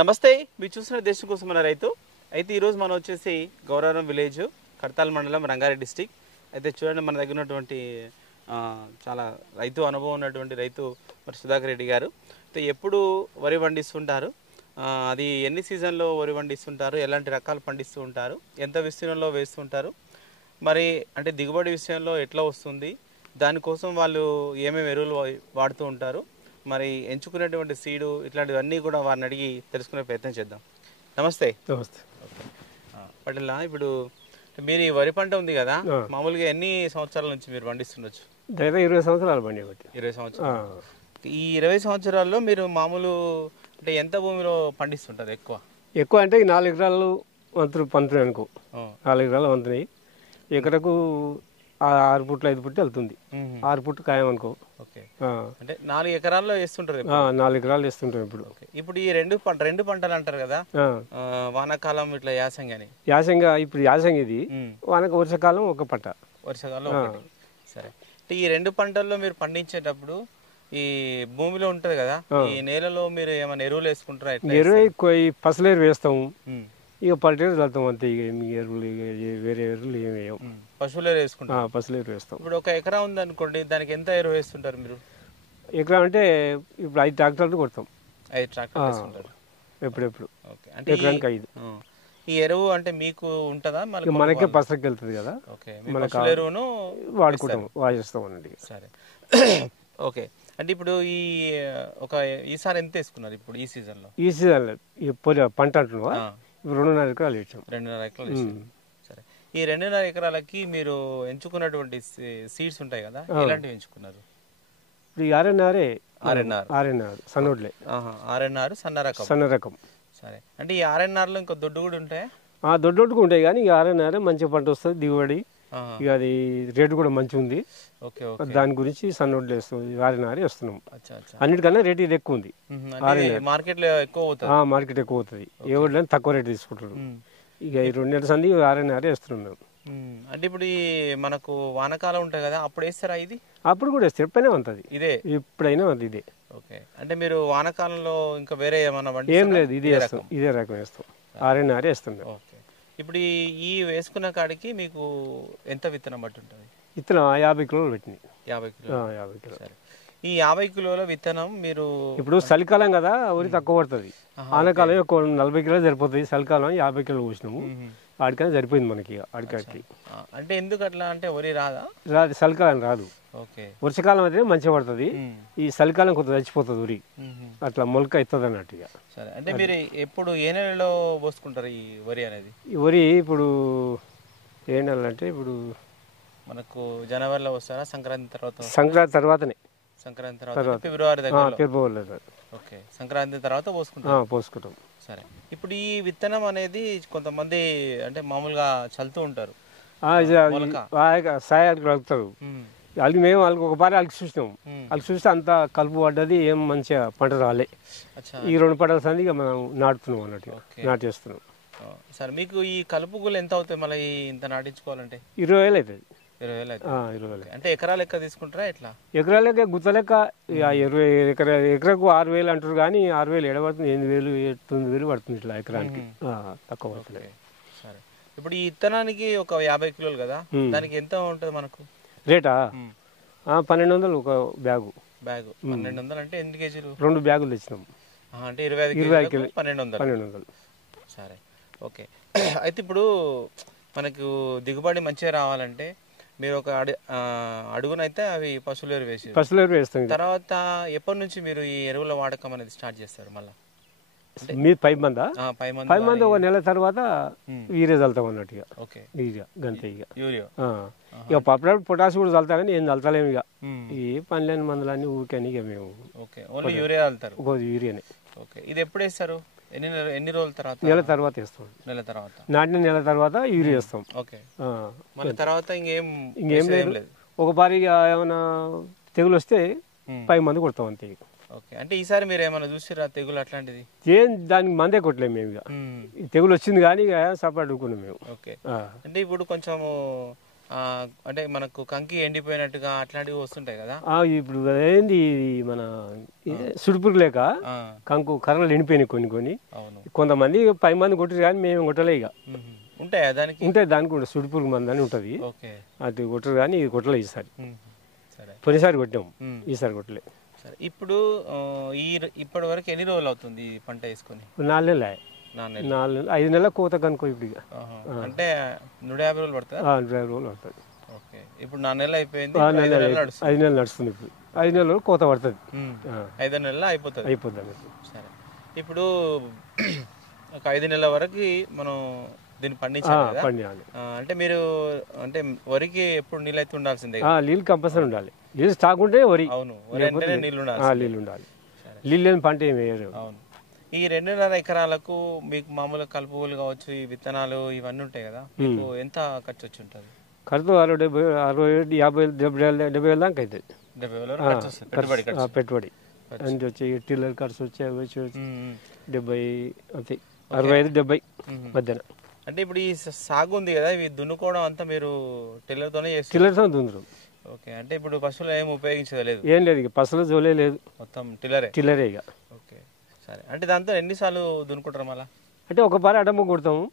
నమస్తే, మీరు చూసిన దేశం కోసం మన రైతు. అయితే ఈరోజు మనం వచ్చేసి గౌరవరం విలేజ్, కడతాల్ మండలం, రంగారెడ్డి డిస్టిక్. అయితే చూడండి, మన దగ్గర ఉన్నటువంటి చాలా రైతు అనుభవం ఉన్నటువంటి రైతు మరి సుధాకర్ రెడ్డి గారు. అయితే ఎప్పుడు వరి పండిస్తుంటారు, అది ఎన్ని సీజన్లో వరి పండిస్తుంటారు, ఎలాంటి రకాలు పండిస్తూ ఉంటారు, ఎంత విస్తీర్ణంలో వేస్తుంటారు, మరి అంటే దిగుబడి విషయంలో ఎట్లా వస్తుంది, దానికోసం వాళ్ళు ఏమేమి ఎరువులు వాడుతూ ఉంటారు, మరి ఎంచుకునేటువంటి సీడు, ఇట్లాంటివన్నీ కూడా వారిని అడిగి తెలుసుకునే ప్రయత్నం చేద్దాం. నమస్తే. నమస్తే. పటేల్, ఇప్పుడు మీరు ఈ వరి పంట ఉంది కదా, మామూలుగా ఎన్ని సంవత్సరాల నుంచి మీరు పండిస్తుండొచ్చు? దగ్గర 20 సంవత్సరాలు పండి. 20 సంవత్సరాలు. ఈ 20 సంవత్సరాల్లో మీరు మామూలు అంటే ఎంత భూమిలో పండిస్తుంటారు? ఎక్కువ అంటే 4 ఎకరాలు వంతులు పంతున్నాయి అనుకో. 4 ఎకరాలు వంతున్నాయి. ఎకరకు 6 ఫుట్లు 5 ఫుట్లు వెళ్తుంది. 6 ఫుట్లు ఖాయం అనుకో. ఓకే, అంటే 4 ఎకరాల్లో వేస్తుంటారు. 4 ఎకరాలు వేస్తుంటాం ఇప్పుడు. ఇప్పుడు ఈ రెండు పంటలు అంటారు కదా, వానాకాలం ఇట్లా యాసంగి. ఇప్పుడు యాసంగి ఇది, వర్షాకాలం ఒక పంట. వర్షాకాలం ఒకటి. సరే, ఈ రెండు పంటల్లో మీరు పండించేటప్పుడు ఈ భూమిలో ఉంటది కదా, ఈ నేలలో మీరు ఏమైనా ఎరువులు వేసుకుంటారా? ఎరువు పసలేరు వేస్తాము, ఇక పల్లెటూరు చల్లుతాం అంతే. ఇక ఎరువులు వేరే ఎరువులు ఏమి వేయం. పశువులేరు వేసుకుంటాం. పసలేరు వేస్తాం. ఇప్పుడు ఒక ఎకరా ఉంది అనుకోండి, దానికి ఎంత ఎరువు వేస్తుంటారు మీరు? ఎకరా అంటే ఇప్పుడు 5 ట్రాక్టర్లు కొడతాం. 5 ట్రాక్టర్లు వేసుకుంటారు ఎప్పుడెప్పుడు. ఓకే, అంటే ఎకరానికి 5. ఈ ఎరువు అంటే మీకు ఉంటుందా? మనకే పసలకి వెళ్తుంది కదా, పశువుల ఎరువును వాడుకుంటాం, వాడిస్తాం అన్నట్టు. సరే, ఓకే. అంటే ఇప్పుడు ఈసారి ఎంత వేసుకున్నారు ఇప్పుడు ఈ సీజన్లో? ఈ సీజన్లో పంట అంటున్నావా? ఇప్పుడు 2.5 ఎకరాలు వేసాం. 2.5 ఎకరాలు వేసాం. సరే, ఈ 2.5 ఎకరాలకి మీరు ఎంచుకున్నటువంటి సీడ్స్ ఉంటాయి కదా, ఎలాంటివి ఎంచుకున్నారు? ఇప్పుడు ఆర్ఎన్ఆర్ సన్నోడ్లే. ఆర్ఎన్ఆర్ సన్న రకం. సరే, అంటే ఈ ఆర్ఎన్ఆర్లో ఇంకా దొడ్డు కూడా ఉంటాయి? దొడ్డుగా ఉంటాయి, కానీ ఇక ఆర్ఎన్ఆర్ మంచి పంట వస్తుంది, దిగుబడి. ఇక అది రేటు కూడా మంచిగా ఉంది. దాని గురించి సన్నోడ్లు వేస్తుంది, ఆర్ఎన్ఆర్ వేస్తున్నాం. అన్నిటికన్నా రేట్ ఇది ఎక్కువ ఉంది. మార్కెట్ ఎక్కువ అవుతుంది. ఏ వడ్లని తక్కువ రేటు తీసుకుంటారు. ఇక ఈ 2 నెలల సంది ఆర్ఎన్ఆర్ వేస్తున్నాం మేము. అంటే ఇప్పుడు మనకు వానకాలం ఉంటాయి కదా, అప్పుడు వేస్తారా ఇది? అప్పుడు కూడా వేస్తారు, ఎప్పుడైనా ఉంటుంది ఇదే, ఎప్పుడైనా ఉంది ఇదే. ఓకే, అంటే మీరు వానకాలంలో ఇంకా వేరే ఏమన్నా ఏం లేదు, ఇదే వేస్తాం, ఇదే రకం వేస్తాం, ఆర్ఎన్ఆర్ వేస్తాం. ఓకే, ఇప్పుడు ఈ వేసుకున్న కాడికి మీకు ఎంత విత్తనం బట్టి ఉంటుంది? విత్తనం 50 కిలోలు పెట్టినాయి. 50 కిలోలు. సరే, ఈ 50 కిలోల విత్తనం మీరు ఇప్పుడు చలికాలం కదా, వరి తక్కువ పడుతుంది. ఆనకాలం 40 కిలోలు సరిపోతుంది. చలికాలం 50 కిలోలు పోసినాము, ఆడికైనా సరిపోయింది మనకి. ఆడికాడికి అంటే ఎందుకు అట్లా? అంటే వరి రాదు, చలికాలం రాదు. వర్షాకాలం అయితే మంచిగా పడుతుంది, ఈ చలికాలం కొంత చచ్చిపోతుంది వరి, అట్లా మొలక అవుతుంది అన్నట్టు. సరే, అంటే మీరు ఎప్పుడు ఏ నెలలో పోసుకుంటారు ఈ వరి అనేది? ఈ వరి ఇప్పుడు ఏ నెల అంటే ఇప్పుడు మనకు జనవరిలో వస్తారా? సంక్రాంతి తర్వాత? సంక్రాంతి తర్వాతనే. సంక్రాంతి తర్వాత ఫిబ్రవరి ఫిబ్రవరిలో. ఓకే, సంక్రాంతి తర్వాత పోసుకుంటాం. సరే, ఇప్పుడు ఈ విత్తనం అనేది కొంతమంది అంటే మామూలుగా చల్లుతూ ఉంటారు, సాయానికి కలుపుతారు. వాళ్ళకి మేము వాళ్ళకి ఒక పారి వాళ్ళకి చూసినాం, వాళ్ళకి చూస్తే అంత కలుపు పడ్డది, ఏం మంచిగా పంట రాలే. ఈ 2 పంటల సంది ఇక మనం నాటుతున్నాం అన్నట్టు, నాటేస్తున్నాం. సరే, మీకు ఈ కలుపు గుళ్ళు ఎంత అవుతాయి మళ్ళీ ఇంత నాటించుకోవాలంటే? 20,000 అవుతుంది. 20,000. అంటే ఎకరాలు లెక్క తీసుకుంటారా ఎట్లా? ఎకరాల లెక్క, గుత్త లెక్క. 20 ఎకరకు 6,000 అంటారు, కానీ 6,000 ఎడబడుతుంది, 8,000 9,000 పడుతుంది ఇట్లా ఎకరానికి, తక్కువ పడుతుంది. సరే, ఇప్పుడు ఈ విత్తనానికి ఒక 50 కిలోలు కదా, దానికి ఎంత ఉంటుంది మనకు రేటా? 1,200 ఒక బ్యాగు. 1,200 అంటే ఎన్ని కేజీలు? 2 బ్యాగులు తెచ్చినాం. అంటే 25 కిలో 1,200. సరే, ఓకే. అయితే ఇప్పుడు మనకు దిగుబడి మంచిగా రావాలంటే మీరు ఒక అడుగునైతే అవి పశువుల ఎరువు వేస్తాం. తర్వాత ఎప్పటి నుంచి మీరు ఈ ఎరువుల వాడకం అనేది స్టార్ట్ చేస్తారు? మళ్ళీ మీరు 5 మంది ఒక నెల తర్వాత యూరియా చల్లుతాం అన్నట్టు. ఇక పప్పుడు పొటాష్ కూడా చల్లుతా, కానీ ఏం చల్లుతలేము. ఇక ఈ పనిలేని మందులన్నీ ఊరికని ఇక మేము యూరియా చల్లుతారు. యూరియానే. ఇది ఎప్పుడు వేస్తారు? ఎన్ని రోజుల తర్వాత? నెల తర్వాత వేస్తాం. నాటిన నెల తర్వాత యూరియా వేస్తాం. తర్వాత ఇంకేం లేదు. ఒక పారి ఏమైనా తెగులు వస్తే 5 మంది కొడతాం అంతే. అంటే ఈసారి మీరు ఏమైనా చూసిరా తెగులు అట్లాంటిది? ఏం దానికి మందే కొట్టలేము మేము. ఇక తెగులు వచ్చింది కానీ ఇక సపరేట్ ఊరుకున్నాం మేము. అంటే ఇప్పుడు కొంచెం అంటే మనకు కంకి ఎండిపోయినట్టుగా అట్లాంటివి వస్తుంటాయి కదా. ఇప్పుడు ఏంది మన సుడుపురు లేక కంకు కర్రలు ఎండిపోయినాయి కొన్ని కొన్ని. కొంతమంది 10 మంది కొట్టారు కానీ మేము కొట్టలే. ఇక ఉంటాయా దానికి? ఉంటాయి దానికి కూడా సుడుపురు మంది అని ఉంటుంది. అది కొట్టరు కానీ ఇది కొట్టలే ఈసారి. పోయినసారి కొట్టాము, ఈసారి కొట్టలే. ఇప్పుడు ఇప్పటి వరకు ఎన్ని రోజులు అవుతుంది పంట వేసుకొని? 4 నెలలు. 5 నెలల కోత కనుకో ఇప్పుడు. ఇక అంటే 150 రోజులు పడుతుంది. 150 రోజులు పడుతుంది. ఓకే, ఇప్పుడు 4 నెలలు అయిపోయింది. 5 నెలలు నడుస్తుంది. ఇప్పుడు 5 నెలలు కోత పడుతుంది. 5 నెలలు అయిపోతుంది. సరే, ఇప్పుడు ఒక 5 నెలల వరకు మనం దీన్ని పండించాలి. అంటే మీరు అంటే వరికి ఎప్పుడు నీళ్ళు అయితే ఉండాల్సిందే? నీళ్ళు కంపల్సరీ ఉండాలి. నీళ్ళు స్టాక్ ఉంటే వరి. అవును, నీళ్ళు ఉండాలి. నీళ్ళు లేని పంట ఏమి వేయరు. అవును. ఈ 2.5 ఎకరాలకు మీకు మామూలుగా కలుపులు కావచ్చు, ఈ విత్తనాలు ఇవన్నీ ఉంటాయి కదా, మీకు ఎంత ఖర్చు వచ్చి ఉంటుంది? ఖర్చు 60, 50, 70 వేల దాకా అవుతుంది. 70,000 పెట్టుబడి అని వచ్చి టిల్లర్ ఖర్చు వచ్చి 70 అంతే, 65, 70 మధ్యన. అంటే ఇప్పుడు ఈ సాగు ఉంది కదా, ఇవి దున్నుకోవడం అంతా మీరు టిల్లర్తోనే చేస్తారు? టిల్లర్తో దున్నురు. ఓకే, అంటే ఇప్పుడు పశువులు ఏమి ఉపయోగించలేదు? ఏం లేదు, ఇక పశువులు జోలే లేదు, మొత్తం టిల్లరే ఇక. ఓకే, సరే. అంటే దాంతో ఎన్నిసార్లు దున్నుకుంటారు మళ్ళీ? అంటే ఒక పారి అడంబడి కొడతాము,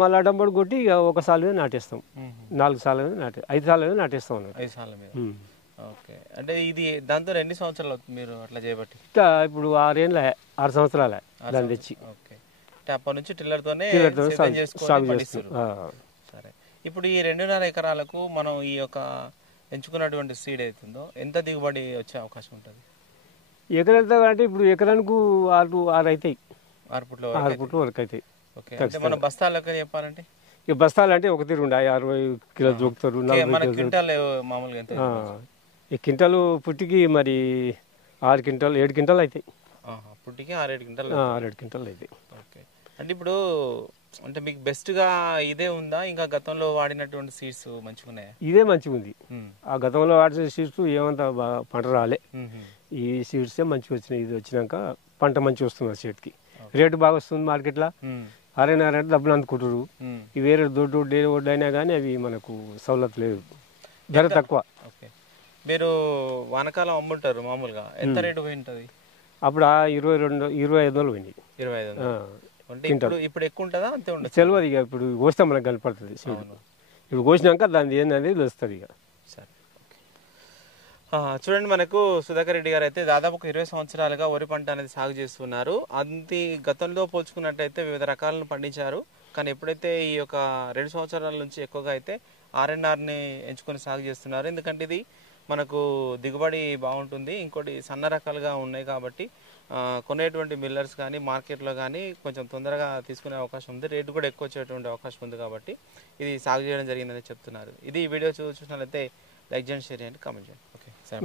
మళ్ళీ అడంబడి కొట్టి ఇక ఒక సార్లు మీద నాటేస్తాం. 4 సార్లు మీద 5 సార్లు మీద నాటేస్తాం. 5 సార్ల మీద. ఓకే, అంటే ఇది దాంతో ఎన్ని సంవత్సరాలు అవుతుంది మీరు అట్లా చేయబట్టి? ఇప్పుడు 6 సంవత్సరాల దాన్ని తెచ్చి. ఓకే, అప్పటి నుంచి టిల్లర్తోనే సాగు చేస్తారు. సరే, ఇప్పుడు ఈ 2.5 ఎకరాలకు మనం ఈ యొక్క ఎంచుకున్నటువంటి సీడ్ అవుతుందో ఎంత దిగుబడి వచ్చే అవకాశం ఉంటుంది? ఎకరంతా అంటే ఇప్పుడు ఎకరానికి 6 అవుతాయి. 6 ఫుట్ల వరకు అవుతాయి. ఓకే, అంటే మన బస్తాల లెక్క చెప్పాలంటే ఇక బస్తాలు అంటే ఒక తీరు ఉండాలి. 60 కిలోలు దొరుకుతారు. మామూలుగా ఎంత? ఈ క్వింటాలు పుట్టికి మరి 6 క్వింటాలు 7 క్వింటాలు అవుతాయి. పుట్టికి 6-7 క్వింటాలు. 6-7 క్వింటాలు అవుతాయి. ఓకే, అంటే ఇప్పుడు అంటే మీకు బెస్ట్గా ఇదే ఉందా, ఇంకా గతంలో వాడినటువంటి సీడ్స్ మంచిగా ఉన్నాయా? ఇదే మంచిగా ఉంది. ఆ గతంలో వాడిన సీడ్స్ ఏమంత పంట రాలే. ఈ సీడ్సే మంచిగా వచ్చినాయి. ఇది వచ్చినాక పంట మంచిగా వస్తుంది. సీడ్కి రేటు బాగా వస్తుంది మార్కెట్లో. అరేనారంటే డబ్బులు అందుకుంటారు. ఈ వేరే దొడ్డు అయినా కానీ అవి మనకు సౌలత్ లేదు, ధర తక్కువ. ఓకే, మీరు వానకాలం అమ్ముంటారు మామూలుగా ఎంత రేటు పోయి ఉంటుంది? అప్పుడు 25 పోయింది. 25 అంటే ఇప్పుడు ఎక్కువ ఉంటుందా? అంతే ఉంటుంది తెలియదు. ఇక ఇప్పుడు కోస్తే మనకు కనపడుతుంది. ఇప్పుడు కోసినాక దాన్ని ఏందనేది తెలుస్తుంది. ఇక సరే, చూడండి, మనకు సుధాకర్ రెడ్డి గారు అయితే దాదాపు 20 సంవత్సరాలుగా వరి పంట అనేది సాగు చేస్తున్నారు. అది గతంలో పోల్చుకున్నట్టయితే వివిధ రకాలను పండించారు. కానీ ఎప్పుడైతే ఈ యొక్క 2 సంవత్సరాల నుంచి ఎక్కువగా అయితే ఆర్ఎన్ఆర్ని ఎంచుకొని సాగు చేస్తున్నారు. ఎందుకంటే ఇది మనకు దిగుబడి బాగుంటుంది. ఇంకోటి సన్న రకాలుగా ఉన్నాయి కాబట్టి కొనేటువంటి మిల్లర్స్ కానీ మార్కెట్లో కానీ కొంచెం తొందరగా తీసుకునే అవకాశం ఉంది. రేటు కూడా ఎక్కువ వచ్చేటువంటి అవకాశం ఉంది కాబట్టి ఇది సాగు చేయడం జరిగిందని చెప్తున్నారు. ఇది ఈ వీడియో చూసినట్లయితే లైక్ చేయండి, షేర్ చేయండి, కామెంట్ చేయండి. ఓకే, సరే.